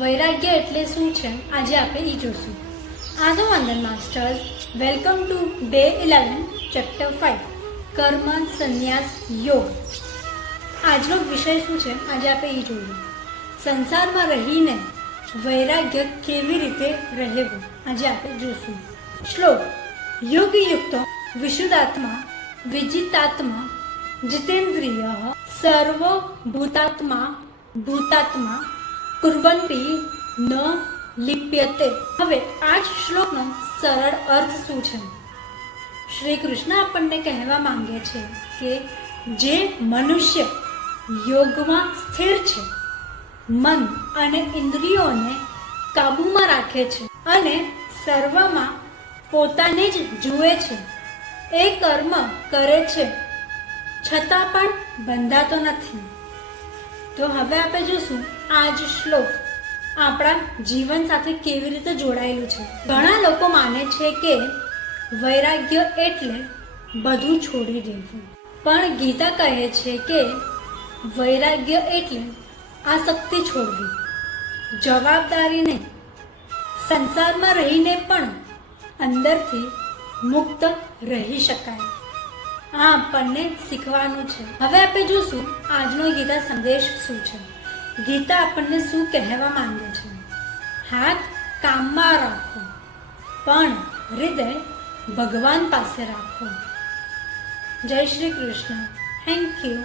વૈરાગ્ય એટલે શું છે આજે આપણે એ જોશું. આદો વંદન masters, welcome to day 11 chapter 5 કર્મ સંન્યાસ યોગ. આજનો વિષય શું છે આજે આપણે એ જોઈએ. સંસારમાં રહીને વૈરાગ્ય કેવી રીતે રહેવું આજે આપણે જોશું. શ્લોક: યોગયુક્તો વિશુદ્ધાત્મા વિજિતાત્મા જીતેન્દ્રિય સર્વભૂતાત્મા ભૂતાત્મા કુર્વન્તિ ન લિપ્યતે. હવે આ જ શ્લોકનો સરળ અર્થ શું છે? શ્રી કૃષ્ણ આપણને કહેવા માંગે છે કે જે મનુષ્ય યોગમાં સ્થિર છે, મન અને ઇન્દ્રિયોને કાબૂમાં રાખે છે અને સર્વમાં પોતાને જ જુએ છે, એ કર્મ કરે છે છતાં પણ બંધાતો નથી. તો હવે આપણે જોશું આ જ શ્લોક આપણા જીવન સાથે કેવી રીતે જોડાયેલું છે. ઘણા લોકો માને છે કે વૈરાગ્ય એટલે બધું છોડી દેવું, પણ ગીતા કહે છે કે વૈરાગ્ય એટલે આસક્તિ છોડવી, જવાબદારી નહીં. સંસારમાં રહીને પણ અંદરથી મુક્ત રહી શકાય. આ આપણને શીખવાનું છે. હવે આપણે જોશું આજનો ગીતા સંદેશ શું છે. ગીતા આપણને શું કહેવા માંગે છે? હાથ કામમાં રાખો, પણ હૃદય ભગવાન પાસે રાખો. જય શ્રી કૃષ્ણ. Thank you.